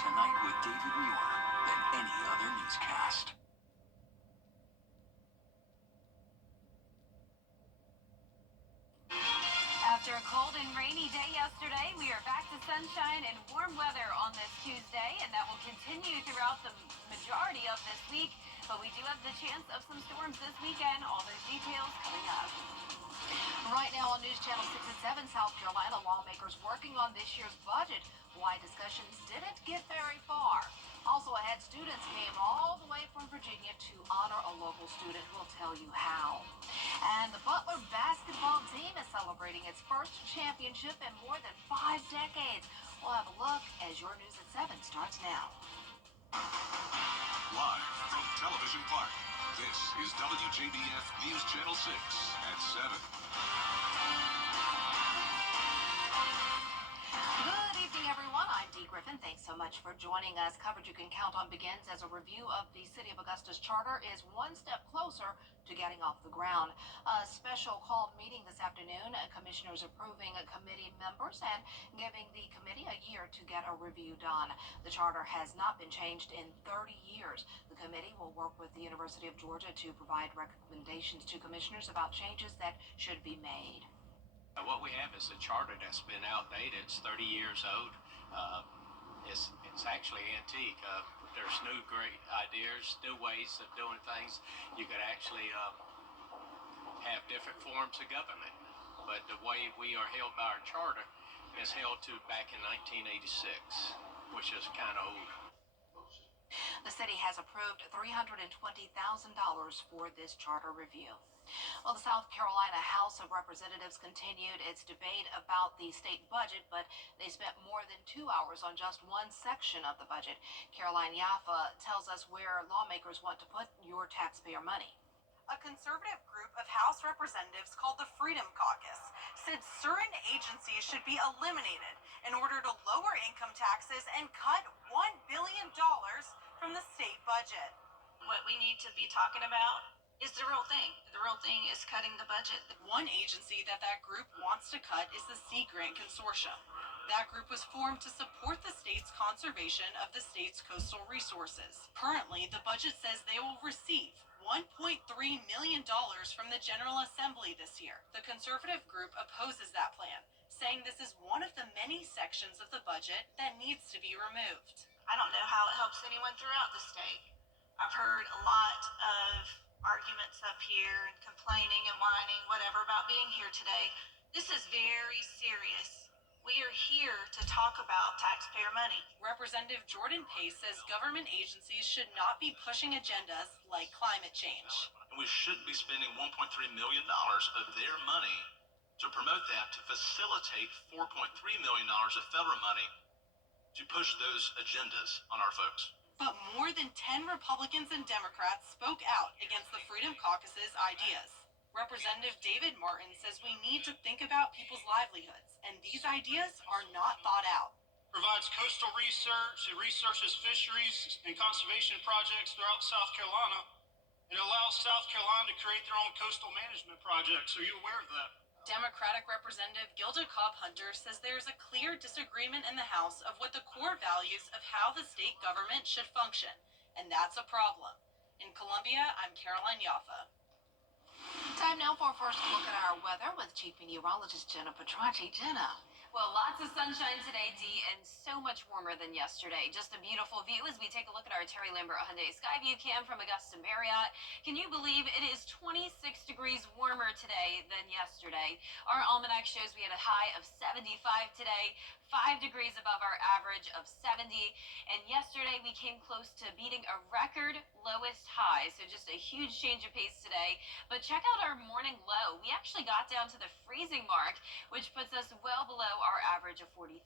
tonight with David Muir than any other newscast. After a cold and rainy day yesterday, we are back to sunshine and warm weather on this Tuesday, and that will continue throughout the majority of this week. But we do have the chance of some storms this weekend. All those details coming up. Right now on News Channel 6 and 7, South Carolina lawmakers working on this year's budget. Why discussions didn't get very far. Also ahead, students came all the way from Virginia to honor a local student who will tell you how. And the Butler basketball team is celebrating its first championship in more than 5 decades. We'll have a look as your News at 7 starts now. Live from Television Park, this is WJBF News Channel 6 at 7. Good evening, everyone. I'm Dee Griffin. Thanks so much for joining us. Coverage you can count on begins as a review of the City of Augusta's charter is one step closer to getting off the ground. A special called meeting this afternoon. Commissioners approving committee members and giving the committee a year to get a review done. The charter has not been changed in 30 years. The committee will work with the University of Georgia to provide recommendations to commissioners about changes that should be made. What we have is a charter that's been outdated. It's 30 years old. It's actually antique. There's new great ideas, new ways of doing things. You could actually have different forms of government. But the way we are held by our charter is held to back in 1986, which is kind of old. The city has approved $320,000 for this charter review. Well, the South Carolina House of Representatives continued its debate about the state budget, but they spent more than 2 hours on just one section of the budget. Caroline Yaffa tells us where lawmakers want to put your taxpayer money. A conservative group of House representatives called the Freedom Caucus said certain agencies should be eliminated in order to lower income taxes and cut $1 billion from the state budget. What we need to be talking about is the real thing. The real thing is cutting the budget. One agency that group wants to cut is the Sea Grant Consortium. That group was formed to support the state's conservation of the state's coastal resources. Currently, the budget says they will receive $1.3 million from the General Assembly this year. The conservative group opposes that plan, saying this is one of the many sections of the budget that needs to be removed. I don't know how it helps anyone throughout the state. I've heard a lot of arguments up here and complaining and whining, whatever, about being here today. This is very serious. We are here to talk about taxpayer money. Representative Jordan Pace says government agencies should not be pushing agendas like climate change. We shouldn't be spending $1.3 million of their money to promote that, to facilitate $4.3 million of federal money to push those agendas on our folks. But more than 10 Republicans and Democrats spoke out against the Freedom Caucus's ideas. Representative David Martin says we need to think about people's livelihoods, and these ideas are not thought out. Provides coastal research, it researches fisheries and conservation projects throughout South Carolina, and allows South Carolina to create their own coastal management projects. Are you aware of that? Democratic Representative Gilda Cobb-Hunter says there's a clear disagreement in the House of what the core values of how the state government should function, and that's a problem. In Columbia, I'm Caroline Yaffa. Time now for a first look at our weather with Chief Meteorologist Jenna Petracci. Jenna. Well, lots of sunshine today, Dee, and so much warmer than yesterday. Just a beautiful view as we take a look at our Terry Lambert Hyundai Skyview cam from Augusta Marriott. Can you believe it is 26 degrees warmer today than yesterday? Our almanac shows we had a high of 75 today, 5 degrees above our average of 70. And yesterday we came close to beating a record lowest high, so just a huge change of pace today. But check out our morning low. We actually got down to the freezing mark, which puts us well below our average of 43.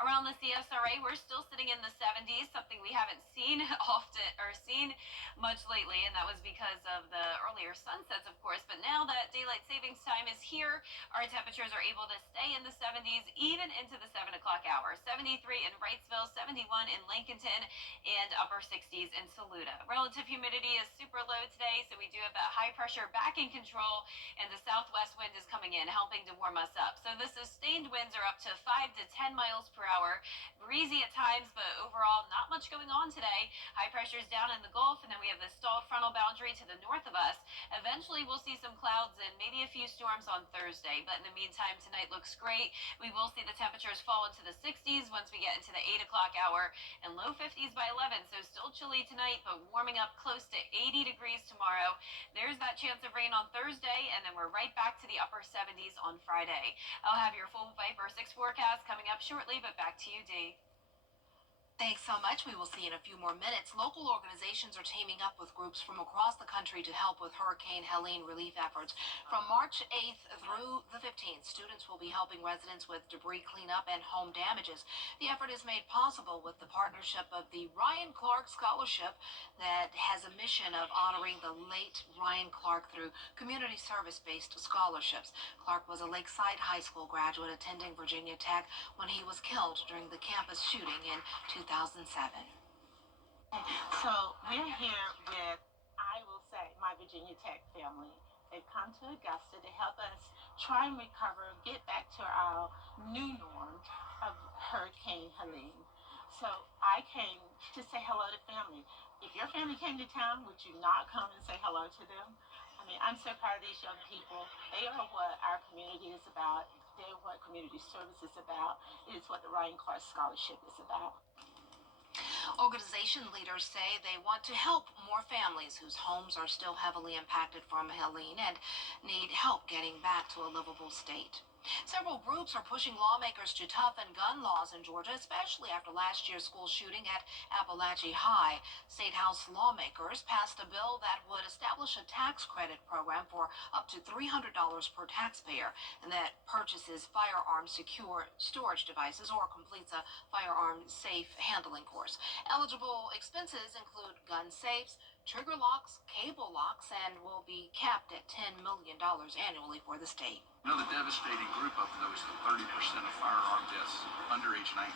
Around the CSRA, we're still sitting in the 70s, something we haven't seen often or seen much lately, and that was because of the earlier sunsets, of course. But now that daylight savings time is here, our temperatures are able to stay in the 70s, even into the 7 o'clock hour. 73 in Wrightsville, 71 in Lincolnton, and upper 60s in Saluda. Relative humidity is super low today, so we do have that high pressure back in control, and the southwest wind is coming in, helping to warm us up. So the sustained winds are up to 5 to 10 miles per hour. Breezy at times, but overall not much going on today. High pressure is down in the Gulf, and then we have the stalled frontal boundary to the north of us. Eventually, we'll see some clouds and maybe a few storms on Thursday, but in the meantime, tonight looks great. We will see the temperatures fall into the 60s once we get into the 8 o'clock hour, and low 50s by 11, so still chilly tonight, but warming up close to 80 degrees tomorrow. There's that chance of rain on Thursday, and then we're right back to the upper 70s on Friday. I'll have your full Viper 6 forecast coming up shortly, but back to you, Dee. Thanks so much. We will see in a few more minutes. Local organizations are teaming up with groups from across the country to help with Hurricane Helene relief efforts. From March 8th through the 15th, students will be helping residents with debris cleanup and home damages. The effort is made possible with the partnership of the Ryan Clark Scholarship that has a mission of honoring the late Ryan Clark through community service-based scholarships. Clark was a Lakeside High School graduate attending Virginia Tech when he was killed during the campus shooting in 2007. So we're here with, I will say, my Virginia Tech family. They've come to Augusta to help us try and recover, get back to our new norm of Hurricane Helene. So I came to say hello to family. If your family came to town, would you not come and say hello to them? I mean, I'm so proud of these young people. They are what our community is about. They're what community service is about. It is what the Ryan Clark Scholarship is about. Organization leaders say they want to help more families whose homes are still heavily impacted from Helene and need help getting back to a livable state. Several groups are pushing lawmakers to toughen gun laws in Georgia, especially after last year's school shooting at Appalachia High. State House lawmakers passed a bill that would establish a tax credit program for up to $300 per taxpayer and that purchases firearm secure storage devices or completes a firearm safe handling course. Eligible expenses include gun safes, trigger locks, cable locks, and will be capped at $10 million annually for the state. You know, the devastating group of those, the 30% of firearm deaths under age 19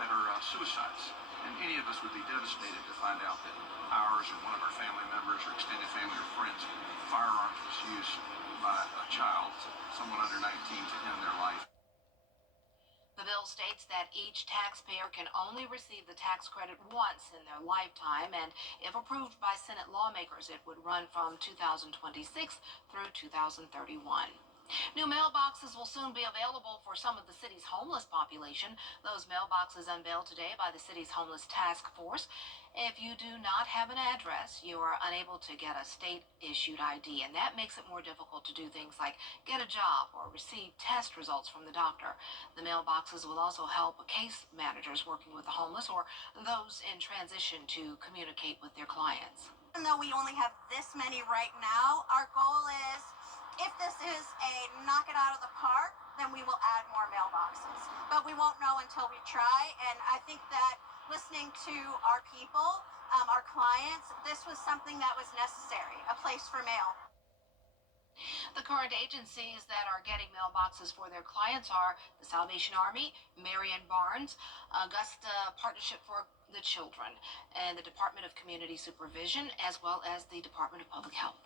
that are suicides. And any of us would be devastated to find out that ours or one of our family members or extended family or friends, firearms was used by a child, someone under 19, to end their life. The bill states that each taxpayer can only receive the tax credit once in their lifetime, and if approved by Senate lawmakers, it would run from 2026 through 2031. New mailboxes will soon be available for some of the city's homeless population. Those mailboxes unveiled today by the city's homeless task force. If you do not have an address, you are unable to get a state-issued ID, and that makes it more difficult to do things like get a job or receive test results from the doctor. The mailboxes will also help case managers working with the homeless or those in transition to communicate with their clients. Even though we only have this many right now, our goal is, if this is a knock it out of the park, then we will add more mailboxes. But we won't know until we try, and I think that listening to our people, our clients, this was something that was necessary, a place for mail. The current agencies that are getting mailboxes for their clients are the Salvation Army, Marion Barnes, Augusta Partnership for the Children, and the Department of Community Supervision, as well as the Department of Public Health.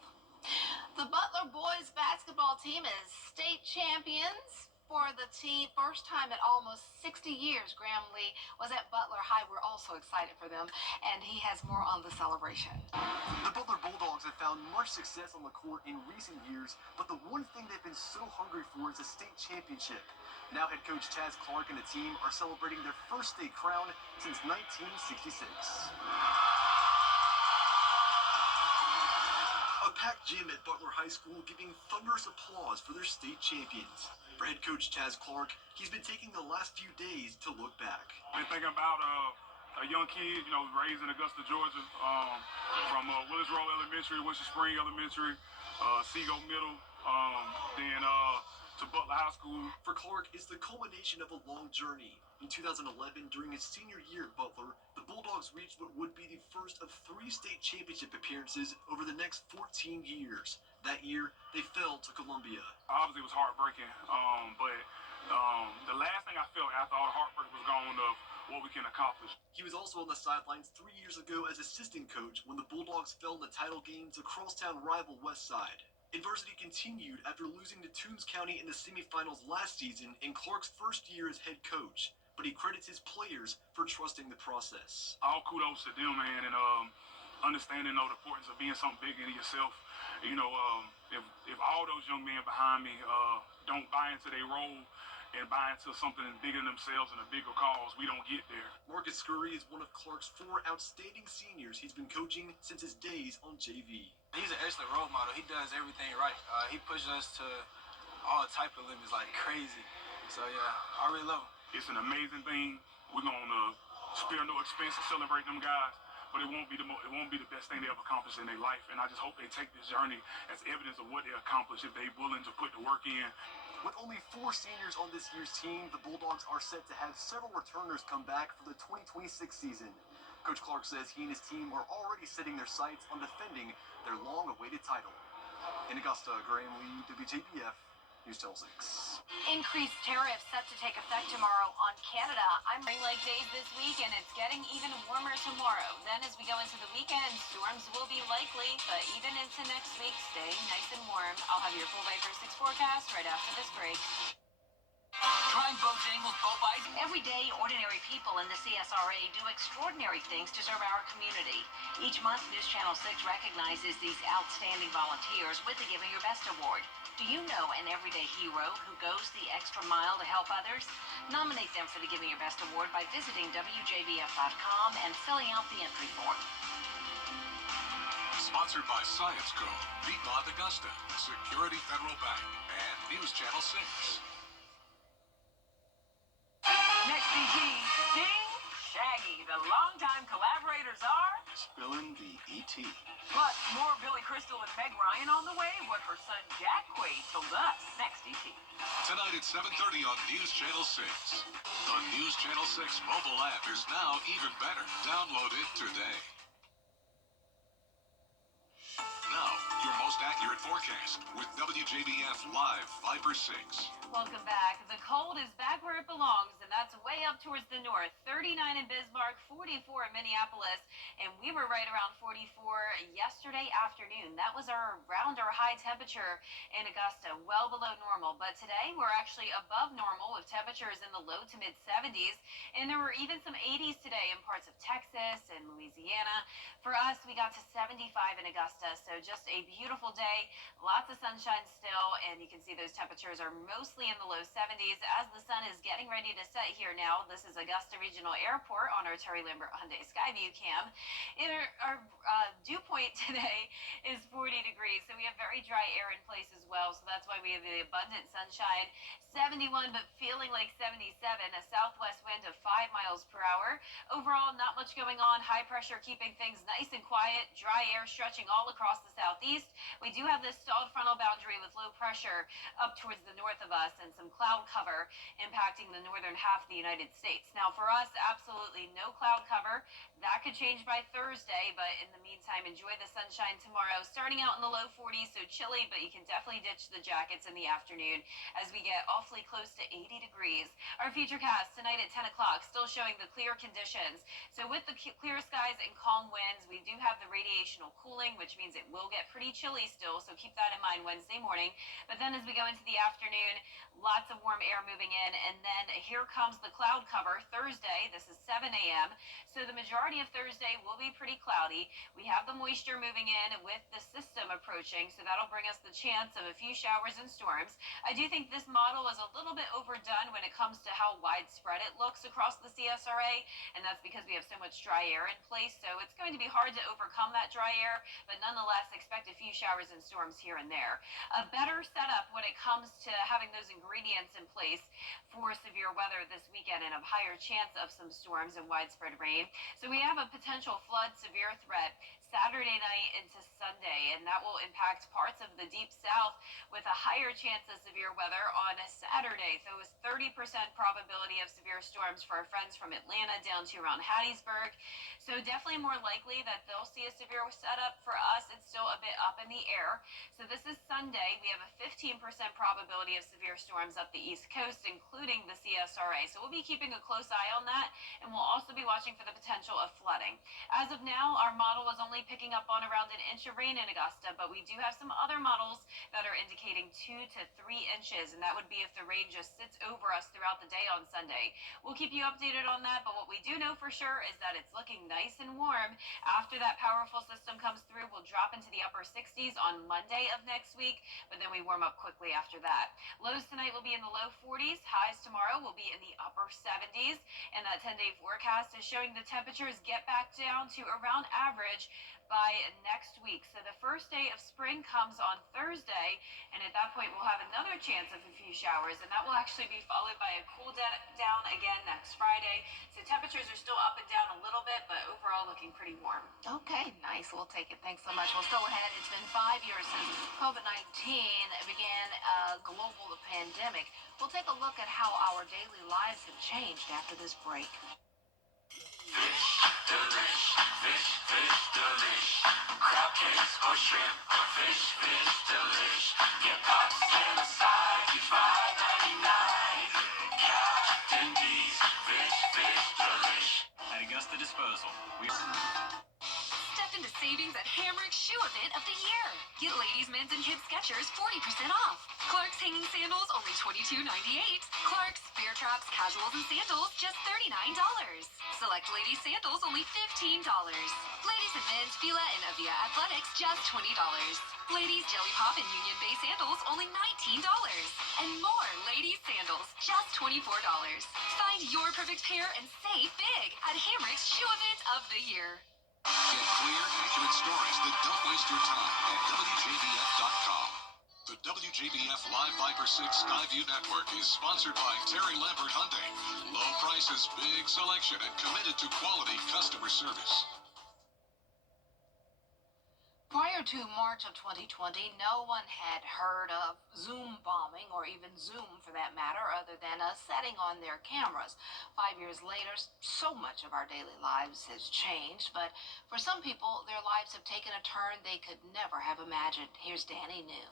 The Butler boys basketball team is state champions for the team. First time in almost 60 years. Graham Lee was at Butler High. We're also excited for them, and he has more on the celebration. The Butler Bulldogs have found much success on the court in recent years, but the one thing they've been so hungry for is a state championship. Now head coach Chaz Clark and the team are celebrating their first state crown since 1966. A packed gym at Butler High School giving thunderous applause for their state champions. For head coach Chaz Clark, he's been taking the last few days to look back. Been thinking about a young kid, raised in Augusta, Georgia, from Willis Road Elementary, Winter Spring Elementary, Seago Middle, then to Butler High School. For Clark, it's the culmination of a long journey. In 2011, during his senior year at Butler, the Bulldogs reached what would be the first of 3 state championship appearances over the next 14 years. That year, they fell to Columbia. Obviously, it was heartbreaking, but The last thing I felt after all the heartbreak was gone of what we can accomplish. He was also on the sidelines 3 years ago as assistant coach when the Bulldogs fell in the title game to crosstown rival Westside. Adversity continued after losing to Toombs County in the semifinals last season in Clark's first year as head coach, but he credits his players for trusting the process. All kudos to them, man, and understanding the importance of being something bigger than yourself. If all those young men behind me don't buy into their role and buy into something bigger than themselves and a bigger cause, we don't get there. Marcus Scurry is one of Clark's 4 outstanding seniors he's been coaching since his days on JV. He's an excellent role model. He does everything right. He pushes us to all type of limits like crazy. So yeah, I really love him. It's an amazing thing. We're gonna spare no expense to celebrate them guys, but it won't be the best thing they ever accomplished in their life. And I just hope they take this journey as evidence of what they accomplished if they're willing to put the work in. With only 4 seniors on this year's team, the Bulldogs are set to have several returners come back for the 2026 season. Coach Clark says he and his team are already setting their sights on defending their long-awaited title. In Augusta, Graham Lee, WJBF, News Channel 6. Increased tariffs set to take effect tomorrow on Canada. I'm rain-like days this week, and it's getting even warmer tomorrow. Then as we go into the weekend, storms will be likely, but even into next week, staying nice and warm. I'll have your full Viper 6 forecast right after this break. Trying Bojangles Bow Bites? Every day, ordinary people in the CSRA do extraordinary things to serve our community. Each month, News Channel 6 recognizes these outstanding volunteers with the Giving Your Best Award. Do you know an everyday hero who goes the extra mile to help others? Nominate them for the Giving Your Best Award by visiting WJBF.com and filling out the entry form. Sponsored by Science Co., Piedmont Augusta, Security Federal Bank, and News Channel 6. Next DG, King Shaggy. The longtime collaborators are Spilling the ET. plus more Billy Crystal and Meg Ryan on the way. What her son Jack Quaid told us. Next DT. Tonight at 7:30 on News Channel 6. The News Channel 6 mobile app is now even better. Download it today. Now, your most accurate forecast with WJBF Live Viper 6. Welcome back. The cold is back where it belongs, and that's way up towards the north. 39 in Bismarck, 44 in Minneapolis, and we were right around 44 yesterday afternoon. That was around our high temperature in Augusta, well below normal. But today we're actually above normal with temperatures in the low to mid 70s, and there were even some 80s today in parts of Texas and Louisiana. For us, we got to 75 in Augusta, so just a beautiful day. Lots of sunshine still, and you can see those temperatures are mostly in the low 70s as the sun is getting ready to set here now. This is Augusta Regional Airport on our Terry Lambert Hyundai Skyview cam. Our dew point today is 40 degrees, so we have very dry air in place as well, so that's why we have the abundant sunshine. 71, but feeling like 77, a southwest wind of 5 miles per hour. Overall, not much going on. High pressure keeping things nice and quiet. Dry air stretching all across the southeast. We do have this stalled frontal boundary with low pressure up towards the north of us and some cloud cover impacting the northern half of the United States. Now, for us, absolutely no cloud cover. That could change by Thursday, but in the meantime, enjoy the sunshine tomorrow. Starting out in the low 40s, so chilly, but you can definitely ditch the jackets in the afternoon as we get awfully close to 80 degrees. Our futurecast tonight at 10 o'clock, still showing the clear conditions. So with the clear skies and calm winds, we do have the radiational cooling, which means it will get pretty chilly still, so keep that in mind Wednesday morning. But then as we go into the afternoon, lots of warm air moving in, and then here comes the cloud cover Thursday. This is 7 a.m. So the majority of Thursday will be pretty cloudy. We have the moisture moving in with the system approaching, so that'll bring us the chance of a few showers and storms. I do think this model is a little bit overdone when it comes to how widespread it looks across the CSRA, and that's because we have so much dry air in place, so it's going to be hard to overcome that dry air, but nonetheless expect a few showers and storms here and there. A better setup when it comes to having those ingredients in place for severe weather this weekend and a higher chance of some storms and widespread rain. So we have a potential flood severe threat Saturday night into Sunday, and that will impact parts of the deep south with a higher chance of severe weather on a Saturday. So it's 30% probability of severe storms for our friends from Atlanta down to around Hattiesburg. So definitely more likely that they'll see a severe setup. For us, it's still a bit up in the the air. So this is Sunday. We have a 15% probability of severe storms up the East Coast, including the CSRA. So we'll be keeping a close eye on that, and we'll also be watching for the potential of flooding. As of now, our model is only picking up on around an inch of rain in Augusta, but we do have some other models that are indicating 2 to 3 inches, and that would be if the rain just sits over us throughout the day on Sunday. We'll keep you updated on that, but what we do know for sure is that it's looking nice and warm. After that powerful system comes through, we'll drop into the upper 60s on Monday of next week, but then we warm up quickly after that. Lows tonight will be in the low 40s. Highs tomorrow will be in the upper 70s, and that 10-day forecast is showing the temperatures get back down to around average by next week. So the first day of spring comes on Thursday, and at that point we'll have another chance of a few showers, and that will actually be followed by a cool down again next Friday. So temperatures are still up and down a little bit, but overall looking pretty warm. Okay, nice. We'll take it. Thanks so much. We'll still ahead. It's been 5 years since COVID-19 began a global pandemic. We'll take a look at how our daily lives have changed after this break. Crab cakes or shrimp or fish delish. Get pops and a side, each $5.99. Captain D's fish delish. At Augusta Disposal, we Step into savings at Hamrick's Shoe Event of the Year. Get ladies, men's, and kids Skechers 40% off. Clark's hanging sandals only $22.98. Clark's bear traps, casuals, and sandals just $39. Select ladies sandals only $15. Ladies and men's Fila and Avia Athletics just $20. Ladies Jelly Pop and Union Bay sandals only $19. And more ladies sandals just $24. Find your perfect pair and save big at Hamrick's Shoe Event of the Year. get clear, accurate stories that don't waste your time at WJBF.com. The WJBF Live Viper 6 Skyview Network is sponsored by Terry Lambert Hyundai. Low prices, big selection, and committed to quality customer service. Prior to March of 2020, no one had heard of Zoom bombing, or even Zoom for that matter, other than a setting on their cameras. 5 years later, so much of our daily lives has changed, but for some people, their lives have taken a turn they could never have imagined. Here's Danny New.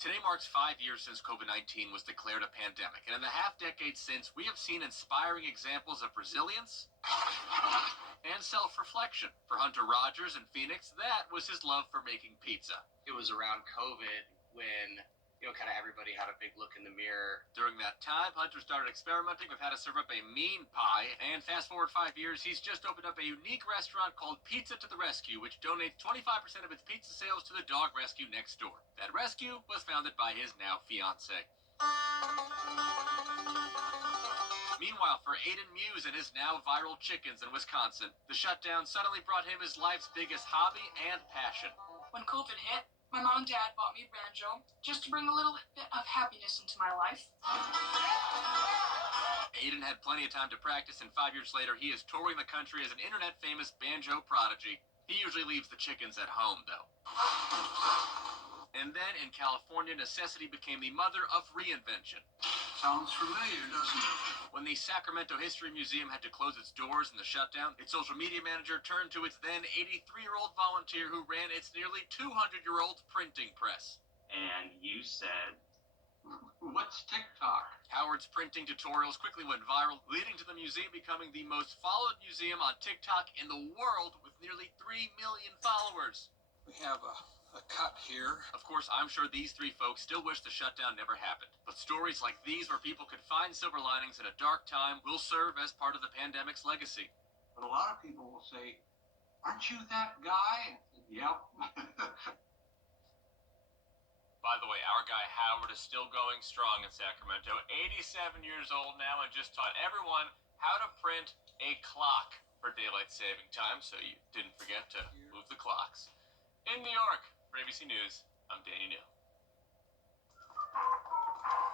Today marks 5 years since COVID-19 was declared a pandemic, and in the half-decade since, we have seen inspiring examples of resilience and self-reflection. For Hunter Rogers in Phoenix, that was his love for making pizza. It was around COVID when, kind of everybody had a big look in the mirror. During that time, Hunter started experimenting with how to serve up a mean pie, and fast forward 5 years, he's just opened up a unique restaurant called Pizza to the Rescue, which donates 25% of its pizza sales to the dog rescue next door. That rescue was founded by his now fiancée. Meanwhile, for Aiden Muse and his now viral chickens in Wisconsin, the shutdown suddenly brought him his life's biggest hobby and passion. When COVID hit, my mom and dad bought me a banjo just to bring a little bit of happiness into my life. Aiden had plenty of time to practice, and 5 years later, he is touring the country as an internet-famous banjo prodigy. He usually leaves the chickens at home, though. And then, in California, necessity became the mother of reinvention. Sounds familiar, doesn't it? When the Sacramento History Museum had to close its doors in the shutdown, its social media manager turned to its then 83-year-old volunteer who ran its nearly 200-year-old printing press. And you said, what's TikTok? Howard's printing tutorials quickly went viral, leading to the museum becoming the most followed museum on TikTok in the world with nearly 3 million followers. We have a cut here. Of course, I'm sure these three folks still wish the shutdown never happened. But stories like these, where people could find silver linings in a dark time, will serve as part of the pandemic's legacy. But a lot of people will say, aren't you that guy? Yep. By the way, our guy Howard is still going strong in Sacramento, 87 years old now, and just taught everyone how to print a clock for daylight saving time, so you didn't forget to move the clocks. In New York, for ABC News, I'm Danny New.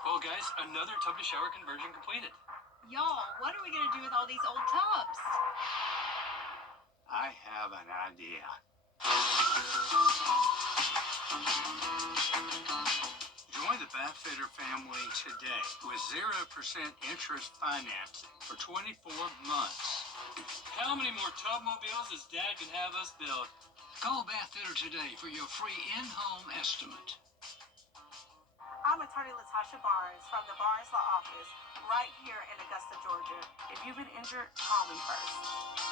Well, guys, another tub-to-shower conversion completed. Y'all, what are we gonna do with all these old tubs? I have an idea. Join the Bathfitter family today with 0% interest financing for 24 months. How many more tub mobiles does Dad can have us build? Call Bath Fitter today for your free in-home estimate. I'm attorney Latasha Barnes from the Barnes Law Office right here in Augusta, Georgia. If you've been injured, call me first.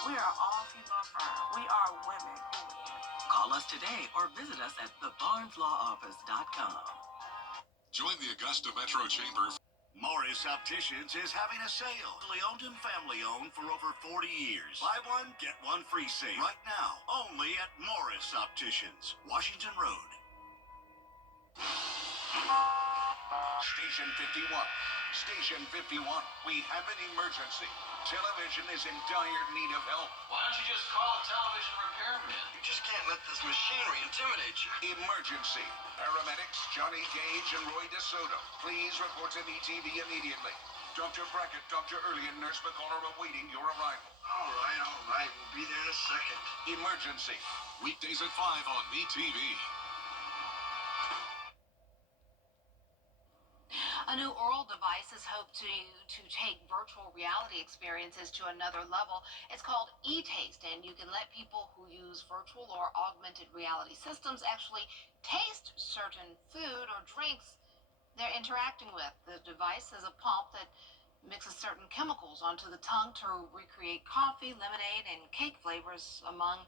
We are all female firm. We are women who win. Call us today or visit us at thebarneslawoffice.com. Join the Augusta Metro Chamber. Morris Opticians is having a sale. Owned and family owned for over 40 years. Buy one, get one free sale. Right now, only at Morris Opticians, Washington Road. Station 51. Station 51. We have an emergency. Television is in dire need of help. Why don't you just call a television repairman? You just can't let this machinery intimidate you. Emergency. Paramedics Johnny Gage and Roy DeSoto. Please report to ETV immediately. Dr. Brackett, Dr. Early, and Nurse McCall are awaiting your arrival. All right. We'll be there in a second. Emergency. Weekdays at 5 on ETV. A new oral device is hoped to take virtual reality experiences to another level. It's called eTaste, and you can let people who use virtual or augmented reality systems actually taste certain food or drinks they're interacting with. The device is a pump that mixes certain chemicals onto the tongue to recreate coffee, lemonade, and cake flavors, among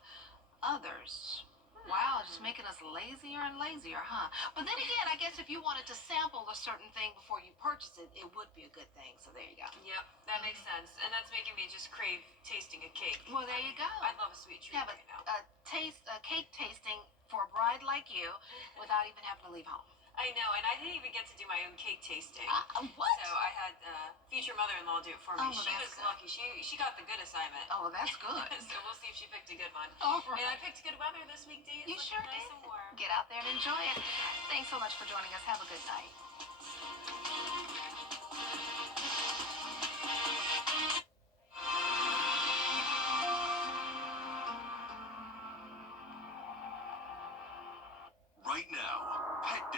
others. Wow, just making us lazier and lazier, huh? But then again, I guess if you wanted to sample a certain thing before you purchase it, it would be a good thing. So there you go. Yep, that makes sense. And that's making me just crave tasting a cake. Well, there you go. I love a sweet treat right now. A cake tasting for a bride like you without even having to leave home. I know, and I didn't even get to do my own cake tasting. What? So I had future mother-in-law do it for me. Oh, well, she that's was good. lucky. She got the good assignment. Oh, well, that's good. So we'll see if she picked a good one. All right. And I picked good weather this week, Dee. You It's sure looking nice did. and warm. Get out there and enjoy it. Thanks so much for joining us. Have a good night.